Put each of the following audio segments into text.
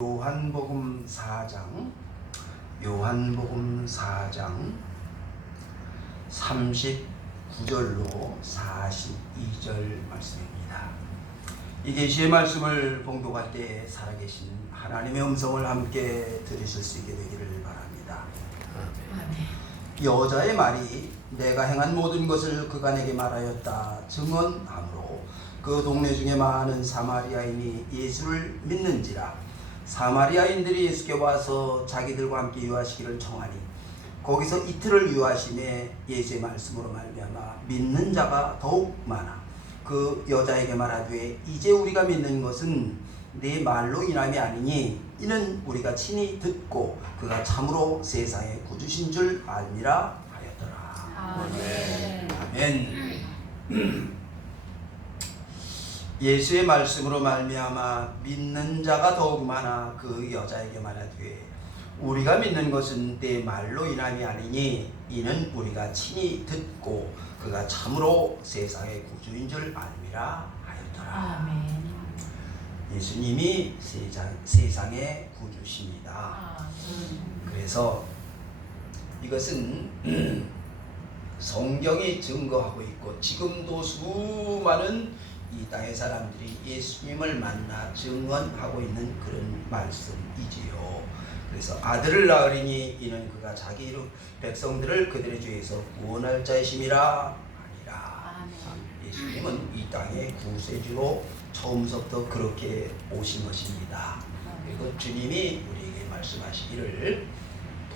요한복음 4장 39절로 42절 말씀입니다. 이 계시의 말씀을 봉독할 때 살아계신 하나님의 음성을 함께 들으실 수 있게 되기를 바랍니다. 여자의 말이 내가 행한 모든 것을 그가 내게 말하였다 증언하므로 그 동네 중에 많은 사마리아인이 예수를 믿는지라. 사마리아인들이 예수께 와서 자기들과 함께 유하시기를 청하니 거기서 이틀을 유하심에 예수의 말씀으로 말미암아 믿는 자가 더욱 많아. 그 여자에게 말하되 이제 우리가 믿는 것은 네 말로 인함이 아니니 이는 우리가 친히 듣고 그가 참으로 세상의 구주신 줄 알미라 하였더라. 아멘. 아멘. 예수의 말씀으로 말미암아 믿는 자가 더욱 많아. 그 여자에게 말하되 우리가 믿는 것은 내 말로 인함이 아니니 이는 우리가 친히 듣고 그가 참으로 세상의 구주인 줄 알미라 하였더라. 아멘. 예수님이 세상의 구주십니다. 그래서 이것은 성경이 증거하고 있고 지금도 수많은 이 땅의 사람들이 예수님을 만나 증언하고 있는 그런 말씀이지요. 그래서 아들을 낳으리니 이는 그가 자기 이름 백성들을 그들의 죄에서 구원할 자이심이라 하니라. 예수님은 이 땅의 구세주로 처음부터 그렇게 오신 것입니다. 그리고 주님이 우리에게 말씀하시기를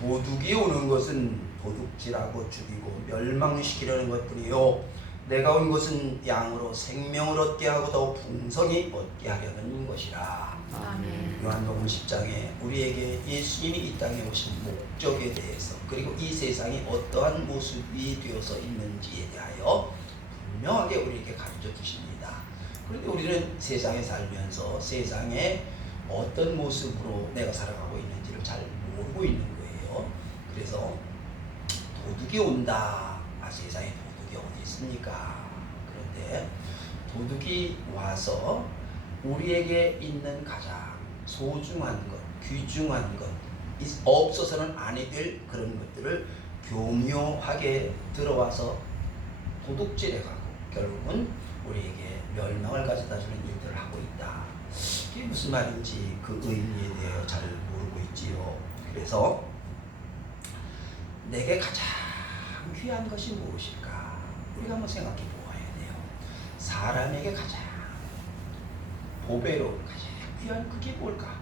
도둑이 오는 것은 도둑질하고 죽이고 멸망시키려는 것뿐이요 내가 온 것은 양으로 생명을 얻게 하고 더 풍성히 얻게 하려는 것이라. 요한복음 10장에 우리에게 예수님이 이 땅에 오신 목적에 대해서 그리고 이 세상이 어떠한 모습이 되어서 있는지에 대하여 분명하게 우리에게 가르쳐 주십니다. 그런데 우리는 세상에 살면서 세상에 어떤 모습으로 내가 살아가고 있는지를 잘 모르고 있는 거예요. 그래서 도둑이 온다. 세상에 도둑이 어디 있습니까? 그런데 도둑이 와서 우리에게 있는 가장 소중한 것, 귀중한 것, 없어서는 아니 될 그런 것들을 교묘하게 들어와서 도둑질해가고 결국은 우리에게 멸망을 가져다 주는 일들을 하고 있다. 이게 무슨 말인지 그 의미에 대해 잘 모르고 있지요. 그래서 내게 가장 귀한 것이 무엇일까? 우리가 한번 생각해 보아야 돼요. 사람에게 가장 보배로 가장 귀한 그게 뭘까?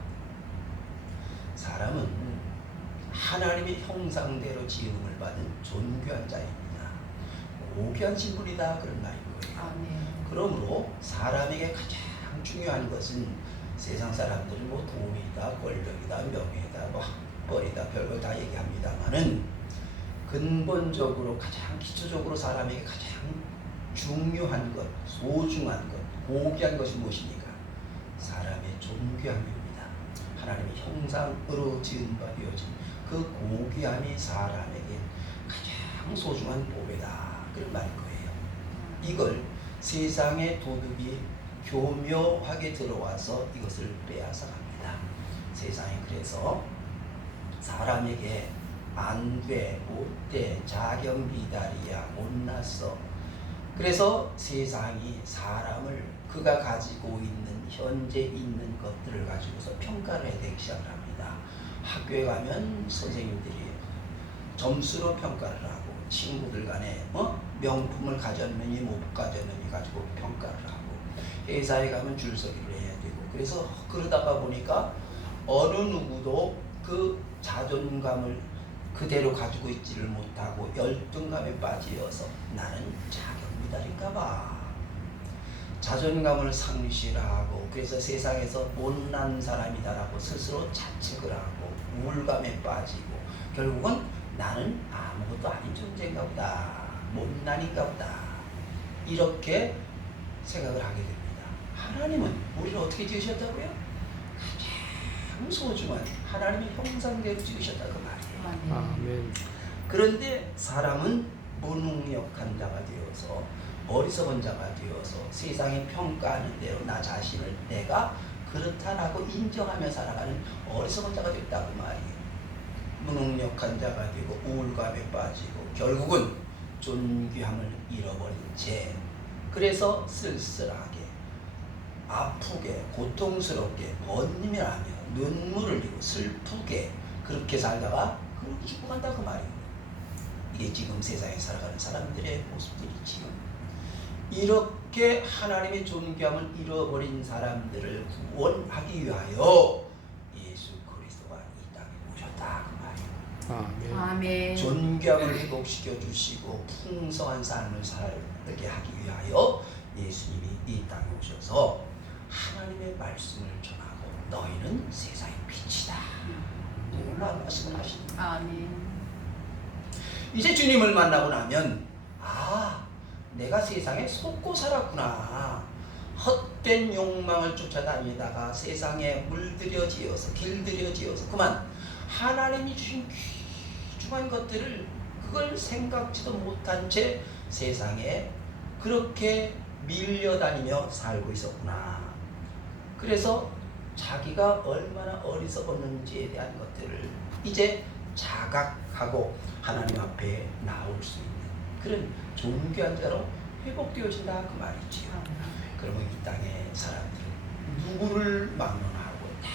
사람은 하나님의 형상대로 지음을 받은 존귀한 자입니다. 고귀한 신분이다 그런 말인 거예요. 그러므로 사람에게 가장 중요한 것은 세상 사람들은 뭐 돈이다, 권력이다, 명예다, 뭐 학벌이다, 별걸 다 얘기합니다만은 근본적으로 가장 기초적으로 사람에게 가장 중요한 것, 소중한 것, 고귀한 것이 무엇입니까? 사람의 존귀함입니다. 하나님의 형상으로 지은 바 되어진 그 고귀함이 사람에게 가장 소중한 보배다 그런 말인 거예요. 이걸 세상의 도둑이 교묘하게 들어와서 이것을 빼앗아 갑니다. 세상에 그래서 사람에게 안 돼, 못 돼, 자경비달이야, 못났어. 그래서 세상이 사람을 그가 가지고 있는 현재 있는 것들을 가지고서 평가를 해야 시작을 합니다. 학교에 가면 선생님들이 점수로 평가를 하고 친구들 간에 명품을 가졌느니 못 가졌느니 가지고 평가를 하고 회사에 가면 줄서기를 해야 되고 그래서 그러다가 보니까 어느 누구도 그 자존감을 그대로 가지고 있지를 못하고 열등감에 빠지어서 나는 자격미달인가봐. 자존감을 상실하고 그래서 세상에서 못난 사람이다라고 스스로 자책을 하고 우울감에 빠지고 결국은 나는 아무것도 아닌 존재인가 보다. 못난인가 보다. 이렇게 생각을 하게 됩니다. 하나님은 우리를 어떻게 지으셨다고요? 가장 소중한 하나님의 형상대로 지으셨다고 말이에요. 아멘. 그런데 사람은 무능력한 자가 되어서 어리석은 자가 되어서 세상이 평가하는 대로 나 자신을 내가 그렇다라고 인정하며 살아가는 어리석은 자가 됐다고 말이에요. 무능력한 자가 되고 우울감에 빠지고 결국은 존귀함을 잃어버린 채, 그래서 쓸쓸하게 아프게 고통스럽게 번민하며 눈물을 흘리고 슬프게 그렇게 살다가 그렇게 죽어간다 그 말이에요. 이게 지금 세상에 살아가는 사람들의 모습들이지요. 이렇게 하나님의 존귀함을 잃어버린 사람들을 구원하기 위하여 예수 그리스도가 이 땅에 오셨다 그 말이에요. 아멘. 아멘. 존귀함을 회복시켜 주시고 풍성한 삶을 살게 하기 위하여 예수님이 이 땅에 오셔서 하나님의 말씀을 전하고 너희는 세상의 빛이다. 이걸로 말씀하십니다. 아멘. 이제 주님을 만나고 나면 내가 세상에 속고 살았구나. 헛된 욕망을 쫓아다니다가 세상에 물들여지어서 길들여지어서 그만 하나님이 주신 귀중한 것들을 그걸 생각지도 못한 채 세상에 그렇게 밀려다니며 살고 있었구나. 그래서 자기가 얼마나 어리석었는지에 대한 것들을 이제 자각하고 하나님 앞에 나올 수 있는 그런 존귀한 자로 회복되어진다 그 말이지요. 그러면 이 땅의 사람들은 누구를 막론하고 다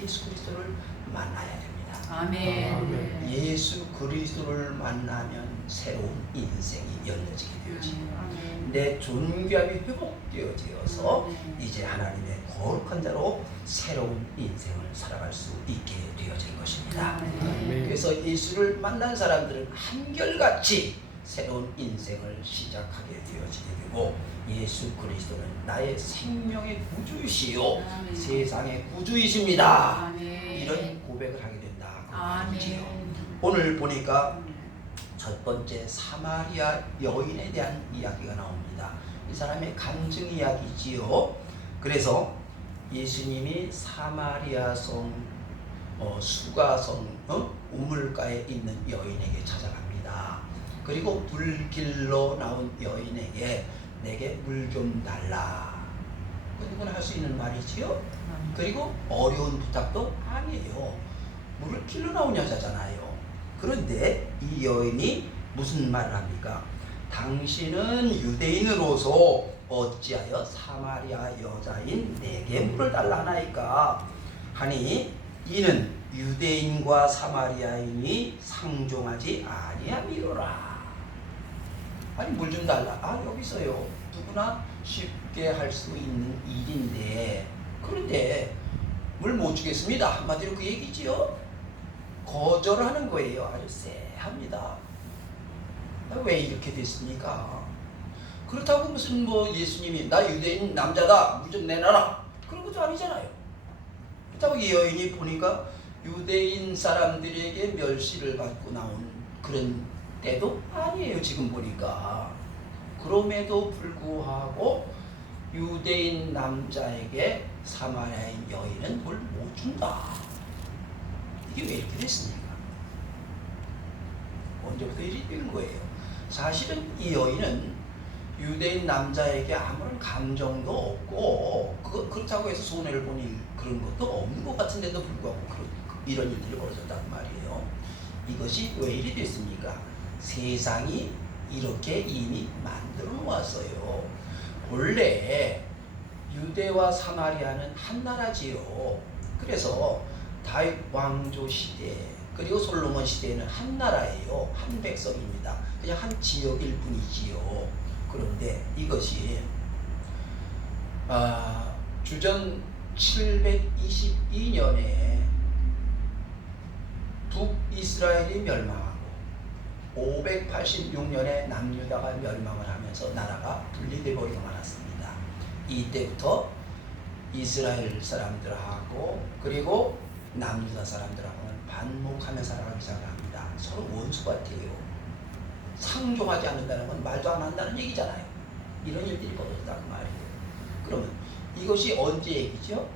예수 그리스도를 만나야 됩니다. 아멘. 아멘. 예수 그리스도를 만나면 새로운 인생이 열려지게 되어지고 아멘. 내 존귀함이 회복되어져서 아멘. 이제 하나님의 거룩한 자로 새로운 인생을 살아갈 수 있게 되어질 것입니다. 아멘. 그래서 예수를 만난 사람들은 한결같이 새로운 인생을 시작하게 되어지게 되고 예수 그리스도는 나의 생명의 구주이시요 아멘. 세상의 구주이십니다. 아멘. 이런 고백을 하게 된다. 아멘. 오늘 보니까 첫 번째 사마리아 여인에 대한 이야기가 나옵니다. 이 사람의 간증 이야기지요. 그래서 예수님이 사마리아성 수가성 우물가에 있는 여인에게 찾아갑니다. 그리고 불길로 나온 여인에게 내게 물 좀 달라. 그건 할 수 있는 말이지요. 그리고 어려운 부탁도 아니에요. 물을 길로 나온 여자잖아요. 그런데 이 여인이 무슨 말을 합니까? 당신은 유대인으로서 어찌하여 사마리아 여자인 내게 물을 달라 하나이까 하니 이는 유대인과 사마리아인이 상종하지 아니함이로라. 아니 물 좀 달라. 여기 있어요. 누구나 쉽게 할 수 있는 일인데 그런데 물 못 주겠습니다. 한마디로 그 얘기지요. 거절하는 거예요. 아주 쎄합니다. 왜 이렇게 됐습니까? 그렇다고 무슨 예수님이 나 유대인 남자다 물 좀 내놔라 그런 것도 아니잖아요. 그렇다고 이 여인이 보니까 유대인 사람들에게 멸시를 받고 나온 그런 때도 아니에요. 지금 보니까. 그럼에도 불구하고 유대인 남자에게 사마리아인 여인은 물 못 준다. 이게 왜 이렇게 됐습니까? 언제부터 일이 된 거예요? 사실은 이 여인은 유대인 남자에게 아무런 감정도 없고 그렇다고 해서 손해를 보는 그런 것도 없는 것 같은데도 불구하고 이런 일들이 벌어졌단 말이에요. 이것이 왜 일이 됐습니까? 세상이 이렇게 이미 만들어 놓았어요. 원래 유대와 사마리아는 한 나라지요. 그래서 다윗 왕조 시대 그리고 솔로몬 시대에는 한 나라예요. 한 백성입니다. 그냥 한 지역일 뿐이지요. 그런데 이것이 주전 722년에 북이스라엘이 멸망하고 586년에 남유다가 멸망을 하면서 나라가 분리돼 버리고 말았습니다. 이때부터 이스라엘 사람들하고 그리고 남유다 사람들하고는 반목하며 살아가기 시작합니다. 서로 원수 같아요. 상종하지 않는다는 건 말도 안 한다는 얘기잖아요. 이런 일들이 벌어졌다고 말이에요. 그러면 이것이 언제 얘기죠?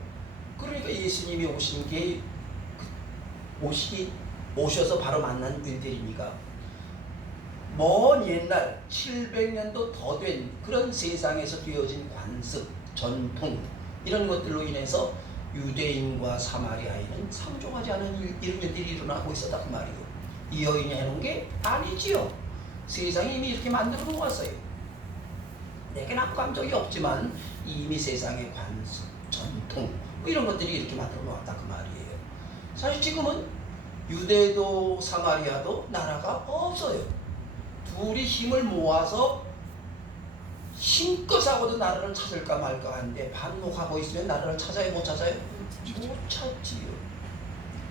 그러니까 예수님이 오신 게 오셔서 바로 만난 일들이니까 먼 옛날 700년도 더 된 그런 세상에서 되어진 관습, 전통 이런 것들로 인해서 유대인과 사마리아인은 상종하지 않은 이런 일들이 일어나고 있었다 그 말이에요. 이 여인이 해놓은 게 아니지요. 세상이 이미 이렇게 만들어 놓았어요. 내게는 아무 감정이 없지만 이미 세상의 관습, 전통 뭐 이런 것들이 이렇게 만들어 놓았다 그 말이에요. 사실 지금은 유대도 사마리아도 나라가 없어요. 둘이 힘을 모아서 힘껏 싸워도 나라를 찾을까 말까 하는데 반목하고 있으면 나라를 찾아요 못 찾아요? 못 찾지요.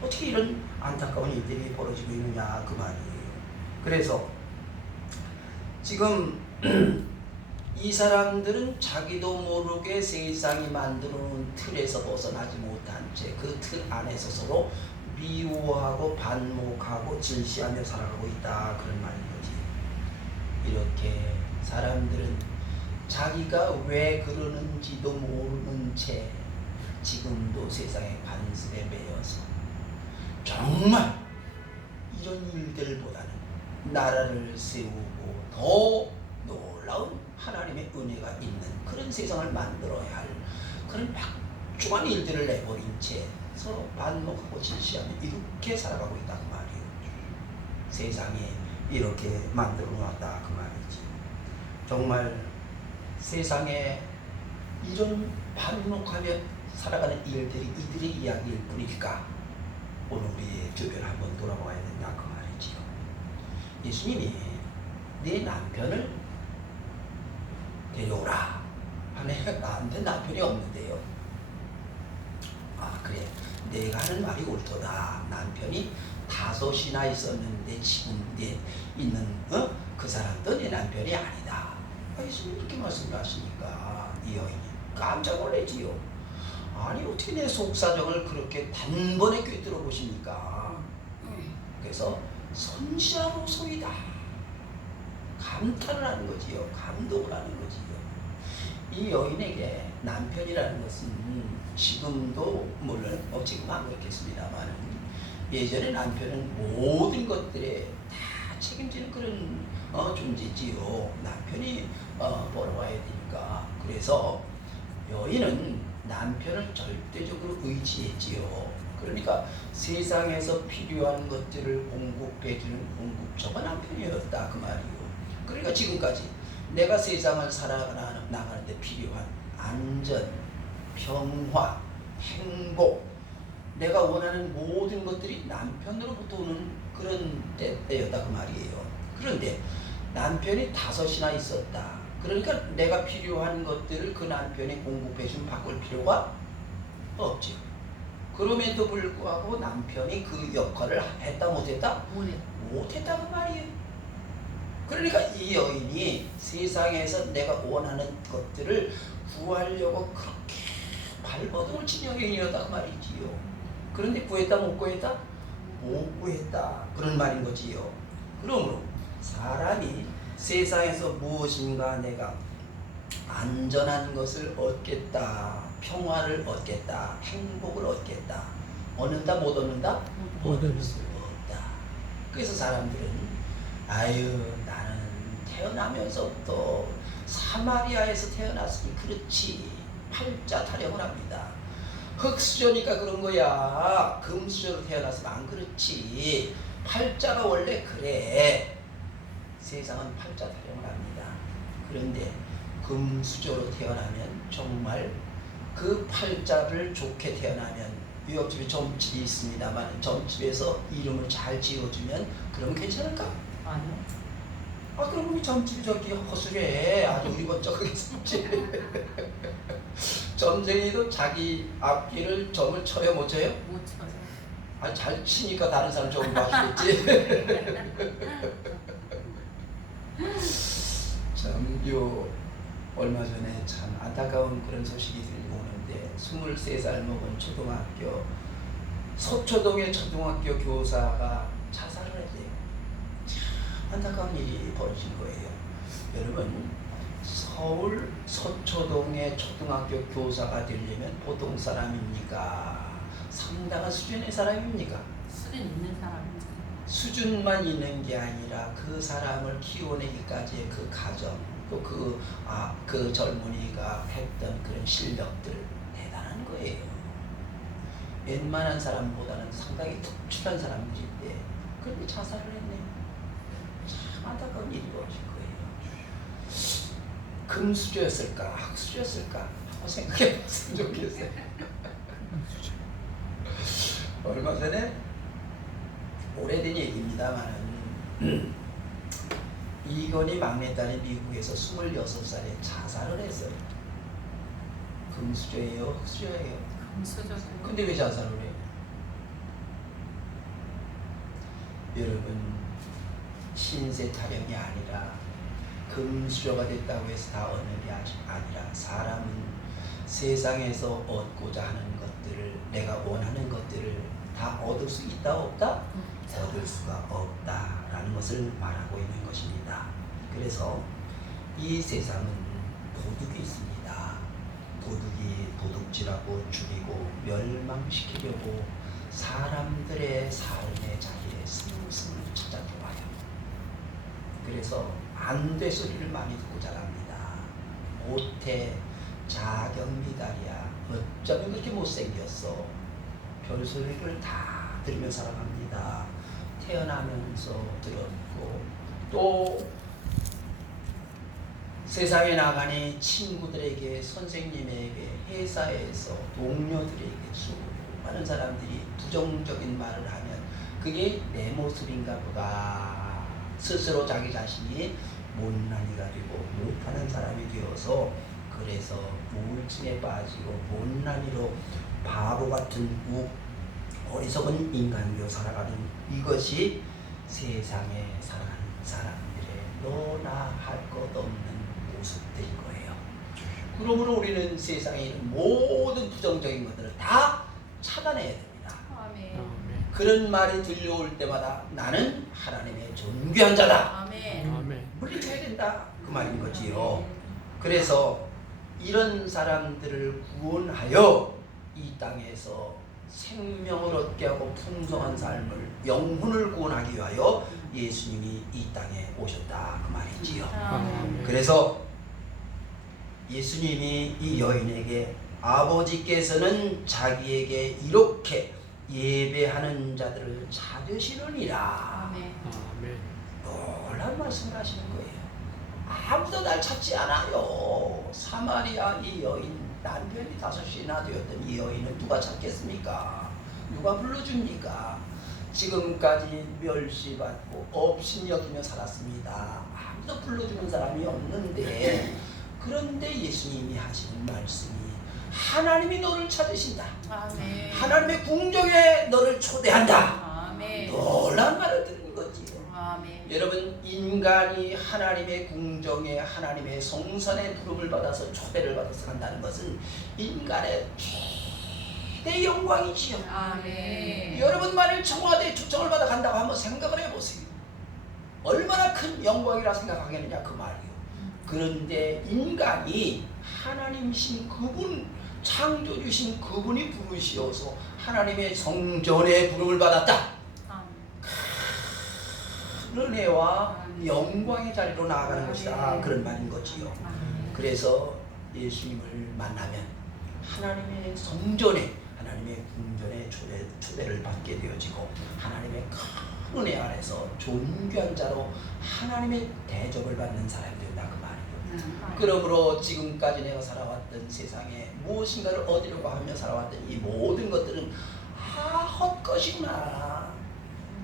어떻게 이런 안타까운 일들이 벌어지고 있느냐 그 말이에요. 그래서 지금 이 사람들은 자기도 모르게 세상이 만들어 놓은 틀에서 벗어나지 못한 채 그 틀 안에서 서로 미워하고 반목하고 질시하며 살아가고 있다 그런 말인 거지. 이렇게 사람들은 자기가 왜 그러는지도 모르는 채 지금도 세상의 관습에 매여서 정말 이런 일들보다는 나라를 세우고 더 놀라운 하나님의 은혜가 있는 그런 세상을 만들어야 할 그런 막중한 일들을 내버린 채 서로 반목하고 질시하며 이렇게 살아가고 있다 그 말이에요. 세상에 이렇게 만들어 놨다 그 말이지. 정말 세상에 이런 반목하며 살아가는 일들이 이들의 이야기일 뿐일까? 오늘 우리 주변을 한번 돌아봐야 된다 그 말이지요. 예수님이 네 남편을 데려오라 하네. 나한테 남편이 없는데요. 아 그래, 내가 하는 말이 옳도다. 남편이 5이나 있었는데 지금 내 있는 그 사람도 내 남편이 아니다. 예수님 이렇게 말씀하시니까 이 여인이 깜짝 놀라지요. 아니 어떻게 내 속사정을 그렇게 단번에 꿰뚫어 보십니까? 그래서 선지자로소이다 감탄을 하는 거지요. 감동을 하는 거지요. 이 여인에게 남편이라는 것은 지금도 물론 지금 안 그렇겠습니다만 예전에 남편은 모든 것들에 다 책임지는 그런 존재지요. 남편이 벌어와야 되니까. 그래서 여인은 남편을 절대적으로 의지했지요. 그러니까 세상에서 필요한 것들을 공급해주는 공급처가 남편이었다 그 말이요. 그러니까 지금까지 내가 세상을 살아나가는데 필요한 안전, 평화, 행복, 내가 원하는 모든 것들이 남편으로부터 오는 그런 때였다 그 말이에요. 그런데 남편이 5이나 있었다. 그러니까 내가 필요한 것들을 그 남편이 공급해주면 바꿀 필요가 없죠. 그럼에도 불구하고 남편이 그 역할을 했다 못했다? 못했다 그 말이에요. 그러니까 이 여인이 세상에서 내가 원하는 것들을 구하려고 그렇게 발버둥을 친 여인이었다 그 말이지요. 그런데 구했다 못 구했다? 못 구했다 그런 말인 거지요. 그러므로 사람이 세상에서 무엇인가 내가 안전한 것을 얻겠다, 평화를 얻겠다, 행복을 얻겠다, 얻는다 못 얻는다? 얻을 수 없다. 그래서 사람들은 아유 나는 태어나면서부터 사마리아에서 태어났으니 그렇지 팔자 타령을 합니다. 흙수저니까 그런 거야. 금수저로 태어났으면 안 그렇지. 팔자가 원래 그래. 세상은 팔자 타령을 합니다. 그런데 금수저로 태어나면 정말 그 팔자를 좋게 태어나면 유역집에 점집이 있습니다만 점집에서 이름을 잘 지어주면 그러면 괜찮을까? 아니요. 그럼 우리 점집이 저기 허술해. 아주 우리 번쩍하게 점집. 점쟁이도 자기 앞길을 점을 쳐요 못 쳐요? 못 쳐서. 잘 치니까 다른 사람 점을 봐주겠지. 참 얼마 전에 참 안타까운 그런 소식이 들려오는데 23살 먹은 초등학교 서초동의 초등학교 교사가 자살을 했대요. 참 안타까운 일이 벌어진 거예요. 여러분 서울 서초동의 초등학교 교사가 되려면 보통 사람입니까? 상당한 수준의 사람입니까? 수준 있는 사람이죠. 수준만 있는 게 아니라 그 사람을 키워내기까지의 그 과정 또 그 젊은이가 했던 그런 실력들 거예요. 웬만한 사람보다는 상당히 특출한 사람들인데 그런데 자살을 했네. 참 안타까운 일이 벌어진 거예요. 금수저였을까 흙수저였을까 한번 생각해 봤으면 좋겠어요. 얼마 전에 오래된 얘기입니다만 이건희 막내딸이 미국에서 26살에 자살을 했어요. 금수저예요? 흙수저예요? 금수저도. 근데 왜 자살을 해요? 여러분, 신세 타령이 아니라 금수저가 됐다고 해서 다 얻는 게 아니라 사람은 세상에서 얻고자 하는 것들을, 내가 원하는 것들을 다 얻을 수 있다 없다? 얻을 수가 없다라는 것을 말하고 있는 것입니다. 그래서 이 세상은 도둑이 있습니다. 도둑이 도둑질하고 죽이고 멸망시키려고 사람들의 삶의 자리에 스승을 찾아들어와요. 그래서 안돼 소리를 많이 듣고 자랍니다. 못해, 자경미달이야, 어쩌면 그렇게 못생겼어. 별소리를 다 들으며 살아갑니다. 태어나면서 들었고 또 세상에 나가니 친구들에게, 선생님에게, 회사에서 동료들에게 수많은 사람들이 부정적인 말을 하면 그게 내 모습인가 보다. 스스로 자기 자신이 못난이가 되고 못하는 사람이 되어서 그래서 우울증에 빠지고 못난이로 바보 같은 어리석은 인간으로 살아가는 이것이 세상에 살아가는 사람들의 너나 할 것 없는 모습들인 거예요. 그러므로 우리는 세상에 있는 모든 부정적인 것들을 다 차단해야 됩니다. 아멘. 아멘. 그런 말이 들려올 때마다 나는 하나님의 존귀한 자다. 아멘. 아멘. 물리쳐야 된다. 그 말인 거지요. 그래서 이런 사람들을 구원하여 이 땅에서 생명을 얻게 하고 풍성한 삶을, 영혼을 구원하기 위하여 예수님이 이 땅에 오셨다. 그 말이지요. 아멘. 그래서 예수님이 이 여인에게 아버지께서는 자기에게 이렇게 예배하는 자들을 찾으시느니라. 아멘. 아멘. 놀라운 말씀을 하시는 거예요. 아무도 날 찾지 않아요. 사마리아 이 여인, 남편이 5이나 되었던 이 여인은 누가 찾겠습니까? 누가 불러줍니까? 지금까지 멸시받고 업신여기며 살았습니다. 아무도 불러주는 사람이 없는데, 그런데 예수님이 하시는 말씀이 하나님이 너를 찾으신다. 아멘. 하나님의 궁정에 너를 초대한다. 아멘. 놀라운 말을 듣는 거지요. 아멘. 여러분, 인간이 하나님의 궁정에, 하나님의 성산에 부름을 받아서 초대를 받아서 간다는 것은 인간의 최대 영광이지요. 아멘. 여러분, 만일 청와대에 초청을 받아 간다고 한번 생각을 해보세요. 얼마나 큰 영광이라 생각하겠느냐 그 말이요. 그런데 인간이 하나님이신 그분, 창조주신 그분이 부르시어서 하나님의 성전에 부름을 받았다. 은혜와 영광의 자리로 나아가는 것이다. 그런 말인 거지요. 그래서 예수님을 만나면 하나님의 성전에, 하나님의 궁전에 초대를 받게 되어지고 하나님의 큰 은혜 안에서 존귀한 자로 하나님의 대접을 받는 사람이 된다. 그 말이에요. 그러므로 지금까지 내가 살아왔던 세상에 무엇인가를 얻으려고 하며 살아왔던 이 모든 것들은 헛것이구나.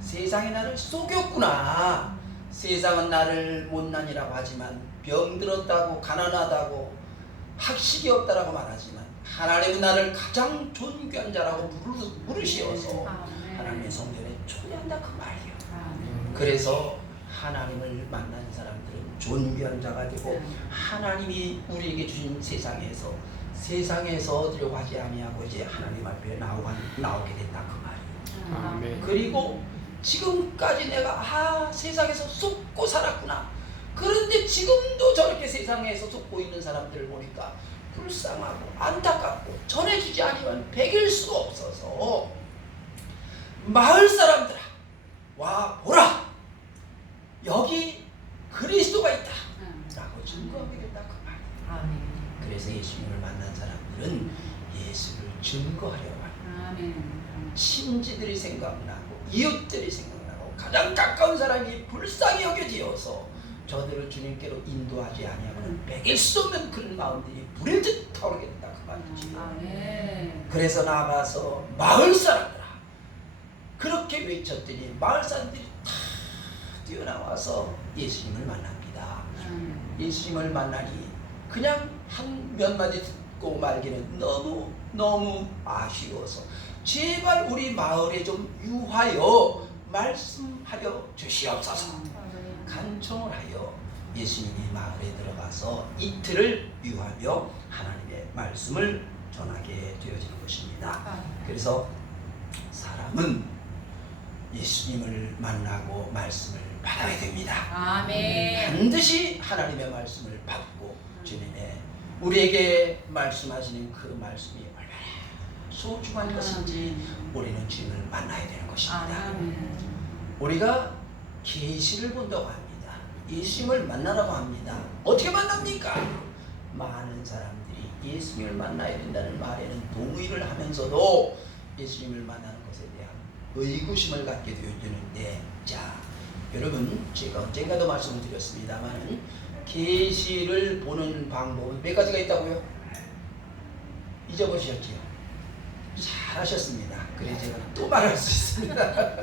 세상이 나를 속였구나. 세상은 나를 못난이라고 하지만, 병들었다고, 가난하다고, 학식이 없다라고 말하지만 하나님은 나를 가장 존귀한 자라고 부르시어서 하나님의 성전에 초대한다. 그 말이에요. 그래서 하나님을 만난 사람들은 존귀한 자가 되고 하나님이 우리에게 주신 세상에서 얻으려고 하지 아니하고 이제 하나님 앞에 나오게 됐다. 그 말이에요. 아멘. 그리고 지금까지 내가 세상에서 속고 살았구나. 그런데 지금도 저렇게 세상에서 속고 있는 사람들을 보니까 불쌍하고 안타깝고 전해주지 않으면 배길 수가 없어서 마을 사람들아, 와 보라, 여기 그리스도가 있다 라고 증거하게 됐다. 그 말이에요. 그래서 예수님을 만난 사람들은 예수를 증거하려고 합니다. 아멘. 친지들이 생각나고 이웃들이 생각나고 가장 가까운 사람이 불쌍히 여겨지어서 저들을 주님께로 인도하지 아니하면 매길 수 없는 그런 마음들이 불의 듯 타오르겠다 그 말이지요. 아멘. 그래서 나가서 마을 사람들아 그렇게 외쳤더니 마을 사람들이 다 뛰어나와서 예수님을 만납니다. 예수님을 만나니 그냥 한 몇 마디 듣고 말기는 너무 아쉬워서 제발 우리 마을에 좀 유하여 말씀하여 주시옵소서 간청을 하여 예수님이 마을에 들어가서 이틀을 유하며 하나님의 말씀을 전하게 되어지는 것입니다. 그래서 사람은 예수님을 만나고 말씀을 받아야 됩니다. 아멘. 반드시 하나님의 말씀을 받고 주님의 우리에게 말씀하시는 그 말씀이 얼마나 소중한 것인지 우리는 주님을 만나야 되는 것입니다. 아멘. 우리가 계시를 본다고 합니다. 예수님을 만나라고 합니다. 어떻게 만납니까? 많은 사람들이 예수님을 만나야 된다는 말에는 동의를 하면서도 예수님을 만나는 것에 대한 의구심을 갖게 되어지는데, 자 여러분 제가 언젠가도 말씀을 드렸습니다만 계시를 보는 방법은 몇 가지가 있다고요? 잊어보셨지요? 잘하셨습니다. 그래서 제가 또 말할 수 있습니다.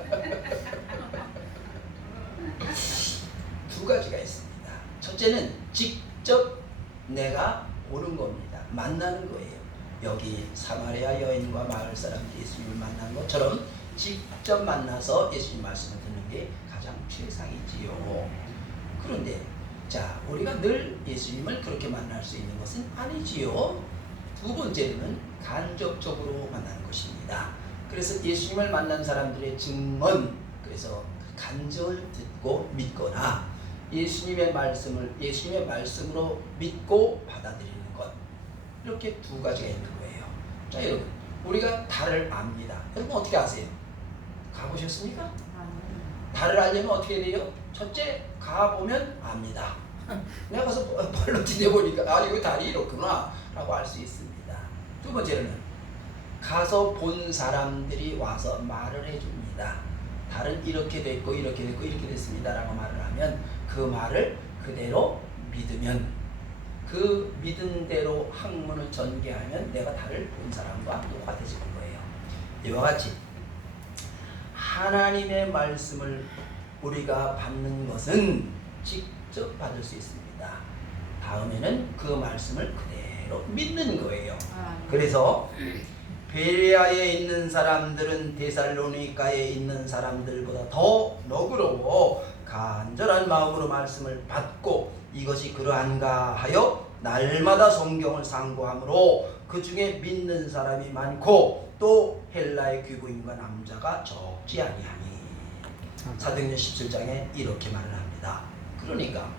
두 가지가 있습니다. 첫째는 직접 내가 보는 겁니다. 만나는 거예요. 여기 사마리아 여인과 마을 사람들이 예수님을 만난 것처럼 직접 만나서 예수님 말씀을 듣는 게 가장 최상이지요. 그런데 자 우리가 늘 예수님을 그렇게 만날 수 있는 것은 아니지요. 두 번째는 간접적으로 만나는 것입니다. 그래서 예수님을 만난 사람들의 증언, 그래서 간증을 듣고 믿거나 예수님의 말씀으로 믿고 받아들이는 것, 이렇게 두 가지가 있는 거예요. 자 여러분, 우리가 달을 압니다. 여러분 어떻게 아세요? 가보셨습니까? 달을 알려면 어떻게 돼요? 첫째, 가보면 압니다. 내가 가서 발로 디뎌보니까 아 이거 달이 이렇구나 라고 알 수 있습니다. 두 번째는 가서 본 사람들이 와서 말을 해줍니다. 달은 이렇게 됐고 이렇게 됐고 이렇게 됐습니다 라고 말을 하면 그 말을 그대로 믿으면, 그 믿은 대로 학문을 전개하면 내가 달을 본 사람과 똑같아지는 거예요. 이와 같이 하나님의 말씀을 우리가 받는 것은 직접 받을 수 있습니다. 다음에는 그 말씀을 그대로 믿는 거예요. 그래서 베레아에 있는 사람들은 데살로니가에 있는 사람들보다 더 너그러워 간절한 마음으로 말씀을 받고 이것이 그러한가 하여 날마다 성경을 상고하므로 그 중에 믿는 사람이 많고 또 헬라의 귀부인과 남자가 적지 아니하니. 사도행전 17장에 이렇게 말을 합니다. 그러니까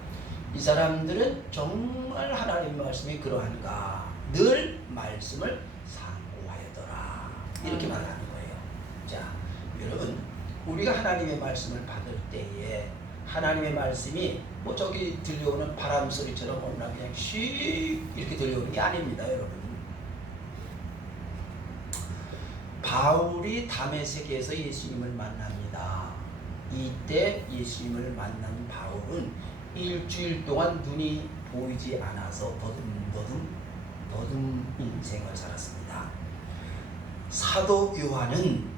이 사람들은 정말 하나님의 말씀이 그러한가 늘 말씀을 상고하였더라 이렇게 말하는 거예요. 자 여러분, 우리가 하나님의 말씀을 받을 때에 하나님의 말씀이 뭐 저기 들려오는 바람 소리처럼 그냥 씩 이렇게 들려오는 게 아닙니다. 여러분, 바울이 다메섹에서 예수님을 만납니다. 이때 예수님을 만난 바울은 일주일 동안 눈이 보이지 않아서 더듬 인생을 살았습니다. 사도 요한은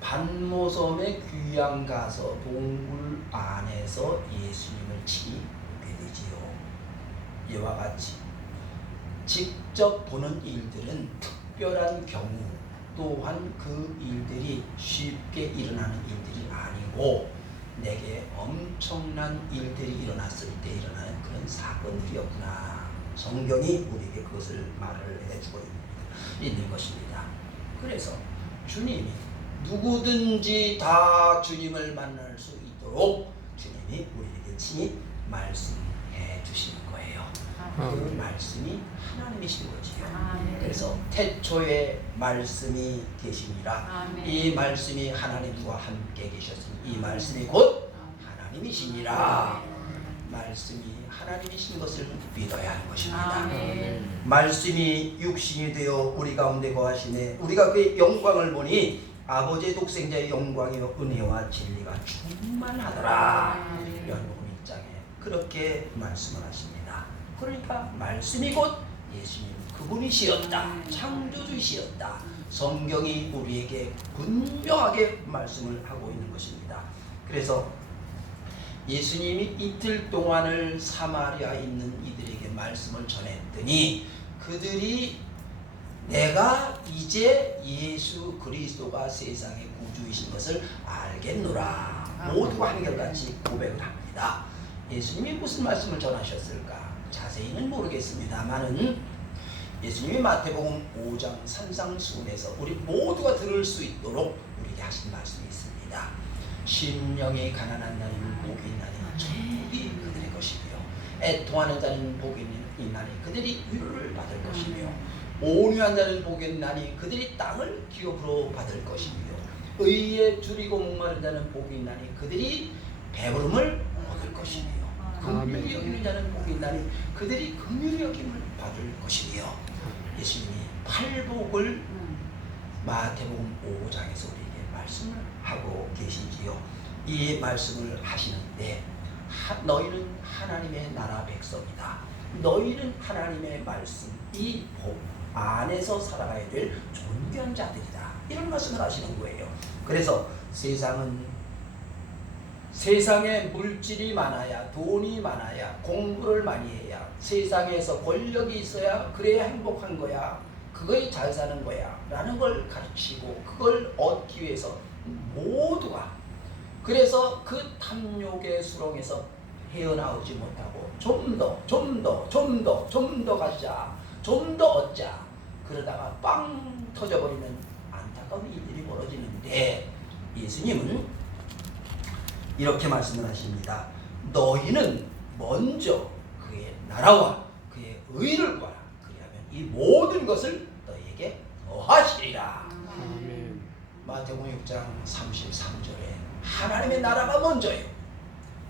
반모섬에 귀양 가서 동굴 안에서 예수님을 친히 보게 되지요. 이와 같이 직접 보는 일들은 특별한 경우 또한 그 일들이 쉽게 일어나는 일들이 아니고 내게 엄청난 일들이 일어났을 때 일어나는 그런 사건들이었구나. 성경이 우리에게 그것을 말을 해주고 있는 것입니다. 그래서 주님이 누구든지 다 주님을 만날 수 있도록 주님이 우리에게 친히 말씀해 주시는 거예요. 그 말씀이 하나님이신 거지요. 그래서 태초에 말씀이 계시니라. 이 말씀이 하나님과 함께 계셨으니 이 말씀이 곧 하나님이시니라. 말씀이 하나님이신 것을 믿어야 하는 것입니다. 아멘. 말씀이 육신이 되어 우리 가운데 거하시네. 우리가 그의 영광을 보니 아버지의 독생자의 영광이요 은혜와 진리가 충만하더라. 아멘. 요한복음 1장에 그렇게 말씀을 하십니다. 그러니까 말씀이 곧 예수님 그분이시었다. 창조주시였다. 성경이 우리에게 분명하게 말씀을 하고 있는 것입니다. 그래서 예수님이 이틀 동안을 사마리아에 있는 이들에게 말씀을 전했더니 그들이 내가 이제 예수 그리스도가 세상의 구주이신 것을 알겠노라. 모두가 한결같이 고백을 합니다. 예수님이 무슨 말씀을 전하셨을까? 자세히는 모르겠습니다만은 예수님이 마태복음 5장 산상수훈에서 우리 모두가 들을 수 있도록 우리에게 하신 말씀이 있습니다. 심령이 가난한 자는 복이 있나니 천국이 그들의 것이며 애통하는 자는 복이 있나니 그들이 위로를 받을 것이며 온유한 자는 복이 있나니 그들이 땅을 기업으로 받을 것이며 의에 줄이고 목마른 자는 복이 있나니 그들이 배부름을 얻을 것이며 긍휼히 여기는 자는 복이 있나니 그들이 긍휼히 여김을 받을 것이며 예수님이 팔복을 마태복음 5장에서 우리에게 말씀을 하고 계신지요. 이 말씀을 하시는데 너희는 하나님의 나라 백성이다. 너희는 하나님의 말씀 이 복 안에서 살아가야 될 존귀한 자들이다. 이런 말씀을 하시는 거예요. 그래서 세상에 물질이 많아야 돈이 많아야 공부를 많이 해야 세상에서 권력이 있어야 그래야 행복한 거야. 그거에 잘 사는 거야 라는 걸 가르치고 그걸 얻기 위해서 모두가 그래서 그 탐욕의 수렁에서 헤어나오지 못하고 좀 더 가자, 좀 더 얻자 그러다가 빵 터져버리는 안타까운 일들이 벌어지는데 예수님은 이렇게 말씀을 하십니다. 너희는 먼저 그의 나라와 그의 의를 구하라. 그리하면 이 모든 것을 너희에게 더하시리라. 아멘. 마태복음 6장 33절에 하나님의 나라가 먼저요.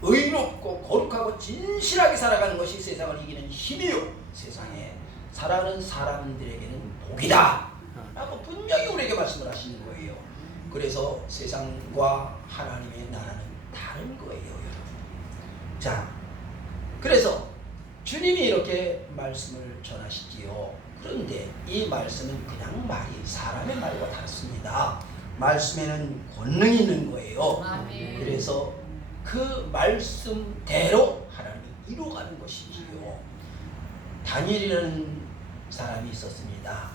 의롭고 거룩하고 진실하게 살아가는 것이 세상을 이기는 힘이요. 세상에 살아가는 사람들에게는 복이다. 라고 분명히 우리에게 말씀을 하시는 거예요. 그래서 세상과 하나님의 나라는 다른 거예요, 여러분. 자, 그래서 주님이 이렇게 말씀을 전하시지요. 그런데 이 말씀은 그냥 말이 사람의 말과 다릅니다. 말씀에는 권능이 있는 거예요. 아멘. 그래서 그 말씀대로 하나님이 이루어가는 것이지요. 다니엘이라는 사람이 있었습니다.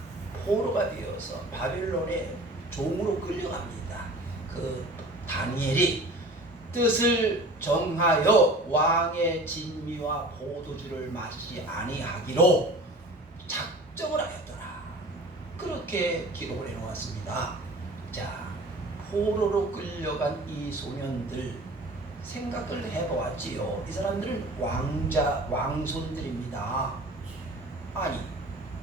포로가 되어서 바빌론의 종으로 끌려갑니다. 그 다니엘이 뜻을 정하여 왕의 진미와 포도주를 마시지 아니하기로 작정을 하였더라. 그렇게 기록을 해놓았습니다. 자, 포로로 끌려간 이 소년들 생각을 해보았지요. 이 사람들은 왕손들입니다. 아니,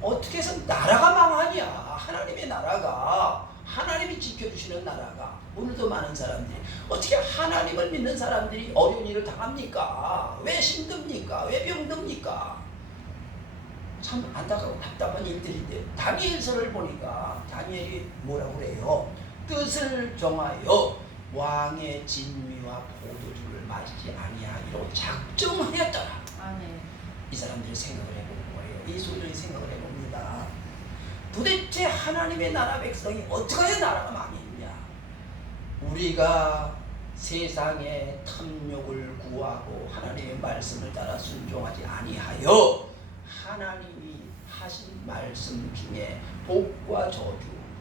어떻게 해서 나라가 망하냐? 하나님의 나라가, 하나님이 지켜주시는 나라가, 오늘도 많은 사람들이 어떻게 하나님을 믿는 사람들이 어려운 일을 당합니까? 왜 힘듭니까? 왜 병듭니까? 참 안타깝고 답답한 일들인데 다니엘서를 보니까 다니엘이 뭐라고 그래요? 뜻을 정하여 왕의 진미와 포도주를 마시지 아니하기로 작정하였더라. 아멘. 이 사람들이 생각을 해보는 거예요. 이 소들이 생각을 해봅니다. 도대체 하나님의 나라 백성이 어떻게 해야 나라가 망했냐? 우리가 세상의 탐욕을 구하고 하나님의 말씀을 따라 순종하지 아니하여 하나님이 하신 말씀 중에 복과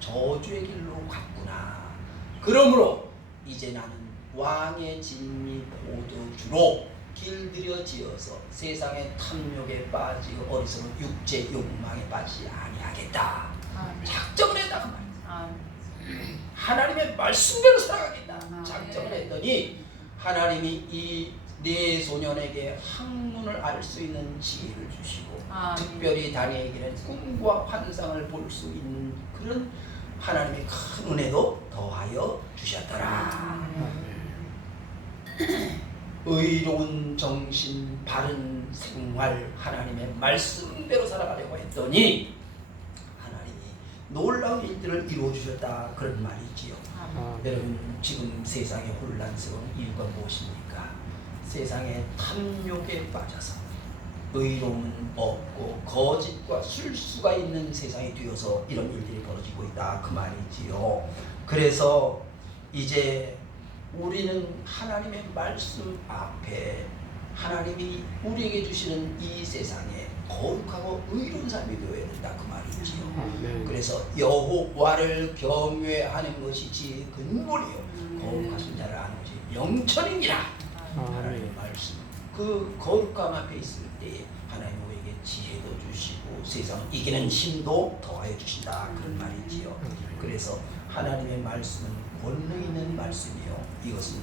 저주의 길로 갔구나. 그러므로 이제 나는 왕의 진미 포도주로 길들여 지어서 세상의 탐욕에 빠지고 어리석은 육체 욕망에 빠지지 아니하겠다. 작정을 했다 그 말이야. 하나님의 말씀대로 살아가겠다. 작정을 했더니 하나님이 이 네 소년에게 학문을 알 수 있는 지혜를 주시고 특별히 다니엘에게는 꿈과 환상을 볼 수 있는 그런 하나님의 큰 은혜도 더하여 주셨더라. 의로운 정신, 바른 생활, 하나님의 말씀대로 살아가려고 했더니 하나님이 놀라운 일들을 이루어주셨다, 그런 말이지요. 여러분, 지금 세상의 혼란스러운 이유가 무엇입니까? 세상의 탐욕에 빠져서 의로움은 없고 거짓과 술수가 있는 세상이 되어서 이런 일들이 벌어지고 있다, 그 말이지요. 그래서 이제 우리는 하나님의 말씀 앞에 하나님이 우리에게 주시는 이 세상에 거룩하고 의로운 삶이 되어야 된다, 그 말이지요. 그래서 여호와를 경외하는 것이 지혜의 근본이요 거룩하신 자를 아는 것이 영천이니라. 하나님의 말씀, 그 거룩함 앞에 있을 때 하나님 우리에게 지혜도 주시고 세상을 이기는 힘도 더하여 주신다, 그런 말이지요. 그래서 하나님의 말씀은 권능 있는 말씀이요, 이것은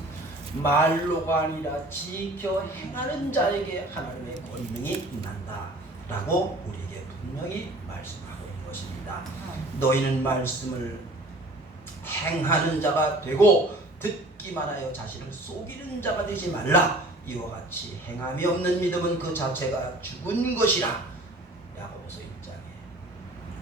말로가 아니라 지켜 행하는 자에게 하나님의 권능이 임한다 라고 우리에게 분명히 말씀하고 있는 것입니다. 너희는 말씀을 행하는 자가 되고 듣기만 하여 자신을 속이는 자가 되지 말라. 이와 같이 행함이 없는 믿음은 그 자체가 죽은 것이라. 야고보서 1장에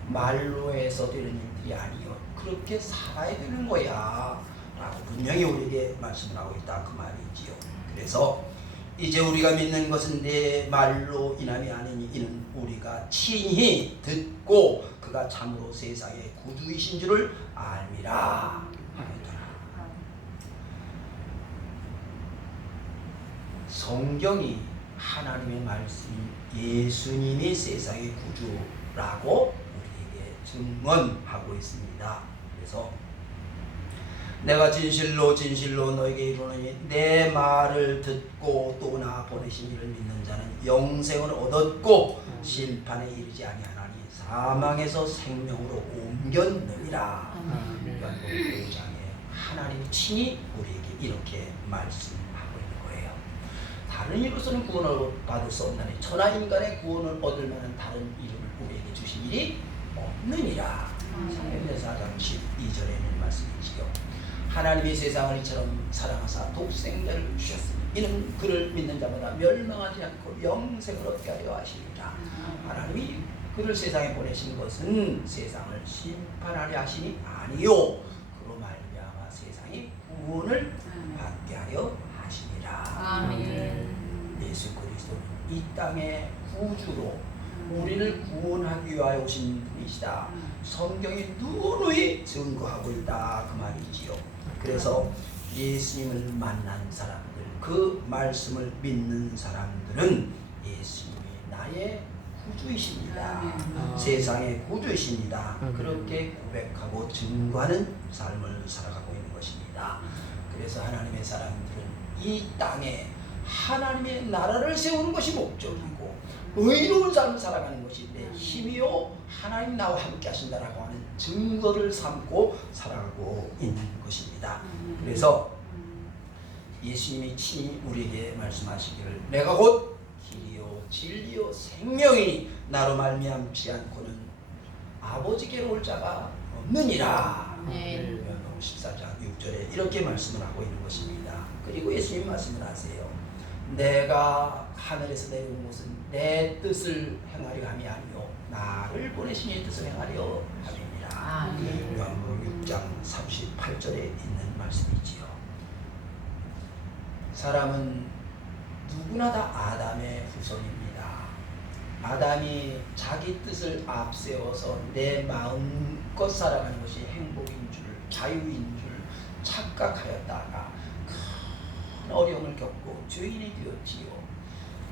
말로 해서 되는 일들이 아니요 그렇게 살아야 되는 거야 라고 분명히 우리에게 말씀을 하고 있다, 그 말이지요. 그래서 이제 우리가 믿는 것은 내 말로 인함이 아니니 이는 우리가 친히 듣고 그가 참으로 세상의 구주이신 줄을 알미라 하였더라. 성경이 하나님의 말씀이 예수님이 세상의 구주라고 우리에게 증언하고 있습니다. 그래서 내가 진실로 진실로 너에게 이르노니 내 말을 듣고 또 나 보내신 이를 믿는 자는 영생을 얻었고 심판에 이르지 아니하나니 사망에서 생명으로 옮겼느니라. 요한복음 5장에 하나님이 친히 우리에게 이렇게 말씀하고 있는 거예요. 다른 이로서는 구원을 받을 수 없나니 천하 인간의 구원을 얻을 만한 다른 이름을 우리에게 주신 일이 없느니라. 사도행전 4장 12절에 있는 말씀이지요. 하나님이 세상을 이처럼 사랑하사 독생자를 주셨으니 이는 그를 믿는 자마다 멸망하지 않고 영생을 얻게 하려 하시니라. 하나님이 그를 세상에 보내신 것은 세상을 심판하려 하심이 아니요 그로 말미암아 세상이 구원을 받게 하려 하시니라. 예수 그리스도는 이 땅의 구주로 우리를 구원하기 위하여 오신 분이시다. 성경이 누누이 증거하고 있다, 그 말이지요. 그래서 예수님을 만난 사람들, 그 말씀을 믿는 사람들은 예수님이 나의 구주이십니다. 세상의 구주이십니다. 그렇게 고백하고 증거하는 삶을 살아가고 있는 것입니다. 그래서 하나님의 사람들은 이 땅에 하나님의 나라를 세우는 것이 목적이고 의로운 삶을 살아가는 것이 내 힘이요 하나님 나와 함께 하신다라고 하는 증거를 삼고 살아가고 있는 것입니다. 그래서 예수님이 친히 우리에게 말씀하시기를 내가 곧 길이요 진리요 생명이니 나로 말미암지 않고는 아버지께로 올 자가 없느니라. 요한복음 14장 6절에 이렇게 말씀을 하고 있는 것입니다. 그리고 예수님 말씀을 하세요. 내가 하늘에서 내려온 것은 내 뜻을 행하려 함이 아니요 나를 보내신 이의 뜻을 행하려 함이니라. 요한복음 6장 38절에 있는 말씀이지요. 사람은 누구나 다 아담의 후손입니다. 아담이 자기 뜻을 앞세워서 내 마음껏 살아가는 것이 행복인 줄, 자유인 줄 착각하였다가 큰 어려움을 겪고 죄인이 되었지요.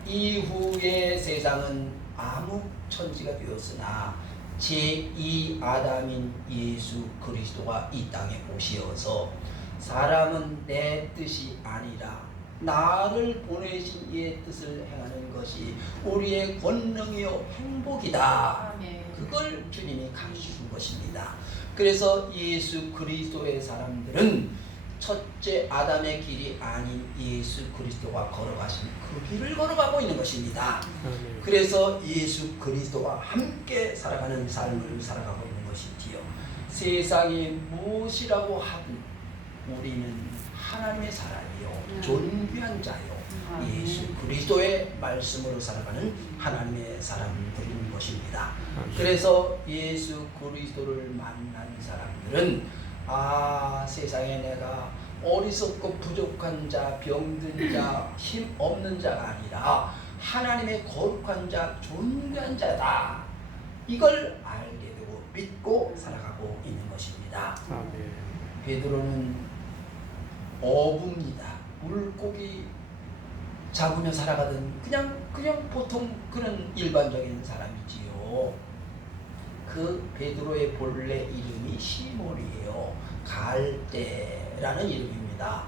이후에 세상은 암흑천지가 되었으나 제2 아담인 예수 그리스도가 이 땅에 오시어서 사람은 내 뜻이 아니라 나를 보내신 이의 뜻을 행하는 것이 우리의 권능이요 행복이다. 그걸 주님이 가르치신 것입니다. 그래서 예수 그리스도의 사람들은 첫째 아담의 길이 아닌 예수 그리스도가 걸어가신 그 길을 걸어가고 있는 것입니다. 그래서 예수 그리스도와 함께 살아가는 삶을 살아가고 있는 것이지요. 세상이 무엇이라고 하든 우리는 하나님의 사람이요 존귀한 자요 아멘. 예수 그리스도의 말씀으로 살아가는 하나님의 사람들인 것입니다. 그래서 예수 그리스도를 만난 사람들은 세상에 내가 어리석고 부족한 자, 병든 자, 힘 없는 자가 아니라 하나님의 거룩한 자, 존귀한 자다. 이걸 알게 되고 믿고 살아가고 있는 것입니다. 아멘. 베드로는 어부입니다. 물고기 잡으며 살아가던 그냥 보통 그런 일반적인 사람이지요. 그 베드로의 본래 이름이 시몬이에요. 갈대라는 이름입니다.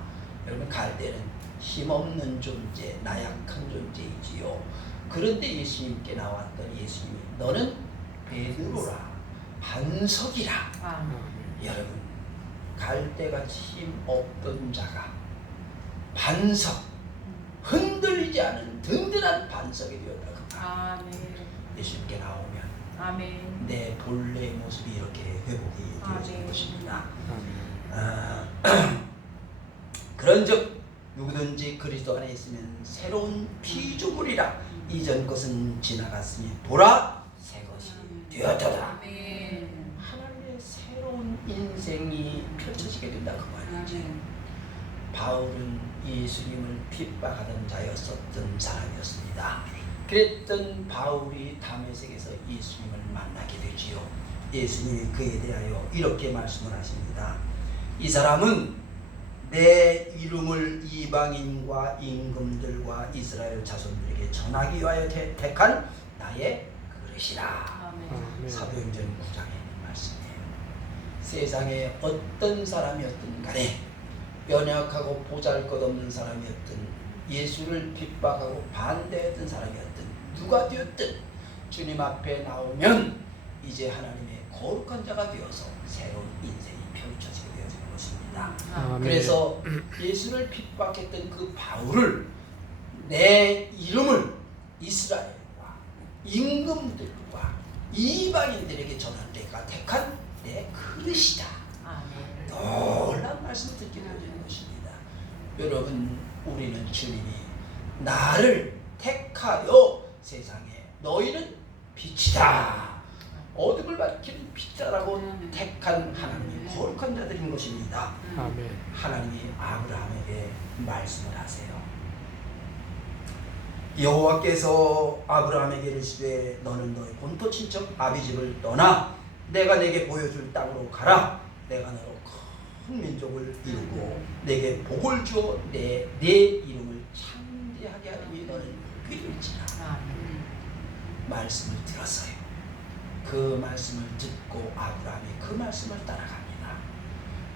여러분 갈대는 힘없는 존재, 나약한 존재이지요. 그런데 예수님께 나왔던 예수님이 너는 베드로라, 반석이라. 아멘. 여러분 갈대같이 힘없던 자가 반석, 흔들리지 않은 든든한 반석이 되었다. 아멘. 예수님께 나오면 아멘. 내 본래의 모습이 이렇게 회복이 되어지는 아멘. 것입니다. 아멘. 그런즉 누구든지 그리스도 안에 있으면 새로운 피조물이라 이전 것은 지나갔으니 보라 새 것이 되었도다. 아멘. 하나님의 새로운 인생이 펼쳐지게 된다 그 말이지. 바울은 예수님을 핍박하던 자였었던 사람이었습니다. 그랬던 바울이 다메섹에서 예수님을 만나게 되지요. 예수님이 그에 대하여 이렇게 말씀을 하십니다. 이 사람은 내 이름을 이방인과 임금들과 이스라엘 자손들에게 전하기 위하여 택한 나의 그릇이라. 아멘. 사도행전 9장의 말씀이에요. 세상에 어떤 사람이었든 간에 연약하고 보잘것없는 사람이었든 예수를 핍박하고 반대했던 사람이었든 누가 되었든 주님 앞에 나오면 이제 하나님의 거룩한 자가 되어서 새로운 인생이 펼쳐지게 되어지는 것입니다. 아멘. 그래서 예수를 핍박했던 그 바울을 내 이름을 이스라엘과 임금들과 이방인들에게 전할 때가 택한 내 그릇이다. 아멘. 놀라운 말씀을 듣게 되어지는 것입니다. 여러분 우리는 주님이 나를 택하여 세상에 너희는 빛이다, 어둠을 밝히는 빛이다라고 택한 하나님의 거룩한 자들인 것입니다. 아멘. 하나님이 아브라함에게 말씀을 하세요. 여호와께서 아브라함에게 이르시되 너는 너의 본토 친척 아비집을 떠나 내가 내게 보여줄 땅으로 가라. 내가 너로 큰 민족을 이루고 내게 복을 주어 내 이름을 창대하게 하리니 너는 귀를지라. 아멘. 말씀을 들었어요. 그 말씀을 듣고 아브라함이 그 말씀을 따라갑니다.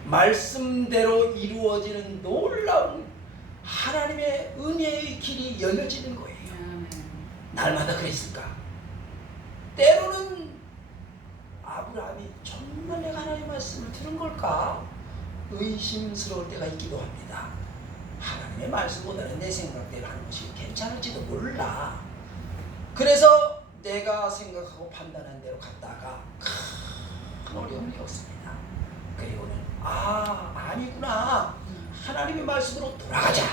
말씀대로 이루어지는 놀라운 하나님의 은혜의 길이 열려지는 거예요. 날마다 그랬을까? 때로는 아브라함이 정말 내가 하나님의 말씀을 들은 걸까? 의심스러울 때가 있기도 합니다. 하나님의 말씀보다는 내 생각대로 하는 것이 괜찮을지도 몰라. 그래서 내가 생각하고 판단한 대로 갔다가 큰 어려움이 없습니다. 그리고는 아니구나. 하나님의 말씀으로 돌아가자.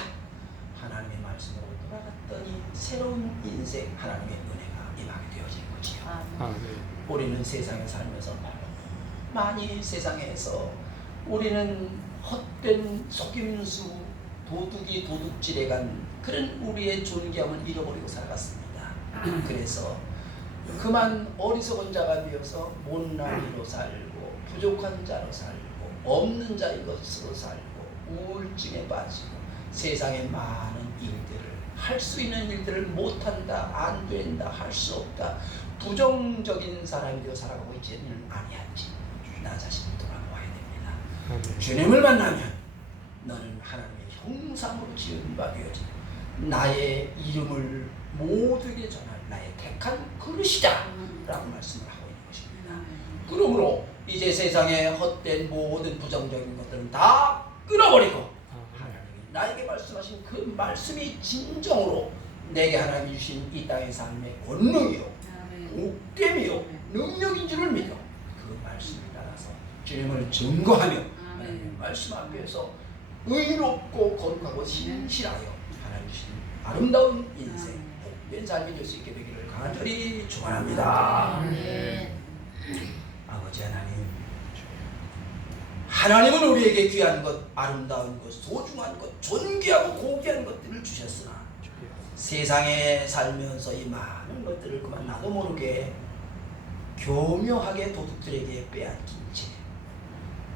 하나님의 말씀으로 돌아갔더니 새로운 인생, 하나님의 은혜가 임하게 되어진 거지요. 아멘. 우리는 세상에 살면서 많이 세상에서 우리는 헛된 속임수, 도둑이 도둑질에 간 그런 우리의 존귀함을 잃어버리고 살아갔습니다. 그래서 그만 어리석은 자가 되어서 못난이로 살고 부족한 자로 살고 없는 자의 것으로 살고 우울증에 빠지고 세상의 많은 일들을 할 수 있는 일들을 못한다, 안 된다, 할 수 없다, 부정적인 사람이 되어 살아가고 있지는 아니한지 나 자신을 돌아보아야 됩니다. 아멘. 주님을 만나면 너는 하나님의 형상으로 지은 바 되어진 나의 이름을 모두에게 전할 나의 택한 그릇이다 라고 말씀을 하고 있는 것입니다. 그러므로 이제 세상의 헛된 모든 부정적인 것들은 다 끊어버리고 하나님이 나에게 말씀하신 그 말씀이 진정으로 내게 하나님이 주신 이 땅의 삶의 권능이요 복됨이요 능력인 줄을 믿어 그 말씀을 따라서 주님을 증거하며 하나님의 말씀 앞에서 의롭고 거룩하고 신실하여 하나님 주신 아름다운 인생 복된 삶이 될 수 있게 되기를 간절히 축원합니다. 아멘. 아버지 하나님, 하나님은 우리에게 귀한 것, 아름다운 것, 소중한 것, 존귀하고 고귀한 것들을 주셨으나 세상에 살면서 이 많은 것들을 그만 나도 모르게 교묘하게 도둑들에게 빼앗긴 채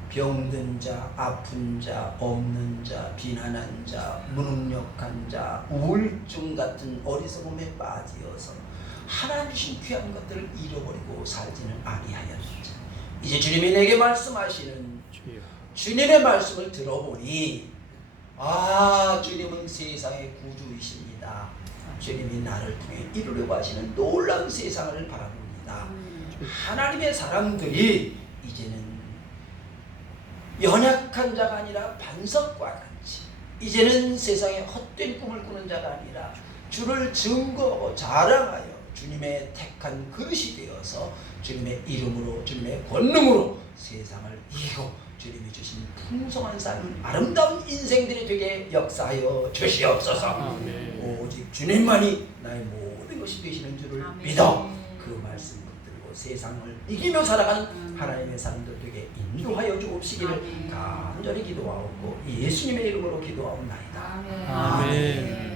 병든 자, 아픈 자, 없는 자, 비난한 자, 무능력한 자, 우울증 같은 어리석음에 빠지어서 하나님 주신 귀한 것들을 잃어버리고 살지는 아니하였는지 이제 주님이 내게 말씀하시는 주님의 말씀을 들어보니 주님은 세상의 구주이십니다. 주님이 나를 통해 이루려고 하시는 놀라운 세상을 바라봅니다. 하나님의 사람들이 이제는 연약한 자가 아니라 반석과 같이 이제는 세상에 헛된 꿈을 꾸는 자가 아니라 주를 증거하고 자랑하여 주님의 택한 그릇이 되어서 주님의 이름으로 주님의 권능으로 세상을 이기고 주님이 주신 풍성한 삶 아름다운 인생들이 되게 역사하여 주시옵소서. 오직 주님만이 나의 모든 것이 되시는 줄을 아멘. 믿어 그 말씀 붙들고 세상을 이기며 살아가는 하나님의 사람들 되게 인도하여 주옵시기를 아멘. 간절히 기도하옵고 예수님의 이름으로 기도하옵나이다. 아멘. 아멘.